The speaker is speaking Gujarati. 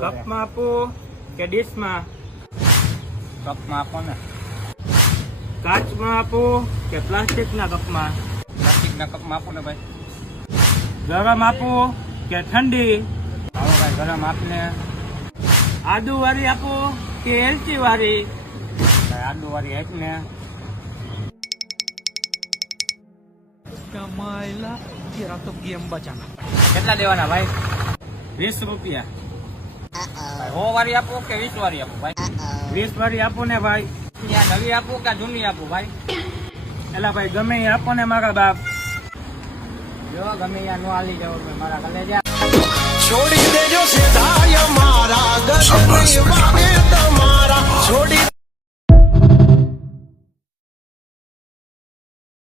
કપમાં આપો કે ડીશમાં? કપમાં આપો ને. કાચમાં આપો કે પ્લાસ્ટિકના કપમાં? પ્લાસ્ટિકના કપમાં આપો ને ભાઈ. ગરમ આપો કે ઠંડી? આવો ભાઈ ગરમ આપને. આદુ વાળી આપો કે એલચી વાળી આદુ વાળી હેઠ ને કમાયેલા તો ગેમ બચાના. કેટલા દેવાના ભાઈ? વીસ રૂપિયા. સો વાળી આપો કે વીસ વાળી આપો ભાઈ? વીસ વાળી આપો ને ભાઈ. ત્યાં નવી આપો કે જૂની આપો ભાઈ? એલા ભાઈ ગમે એ આપો ને મારા બાપ. જો ગમે ત્યાં નો હાલી જાવ ભાઈ મારા કલેજા છોડી દેજો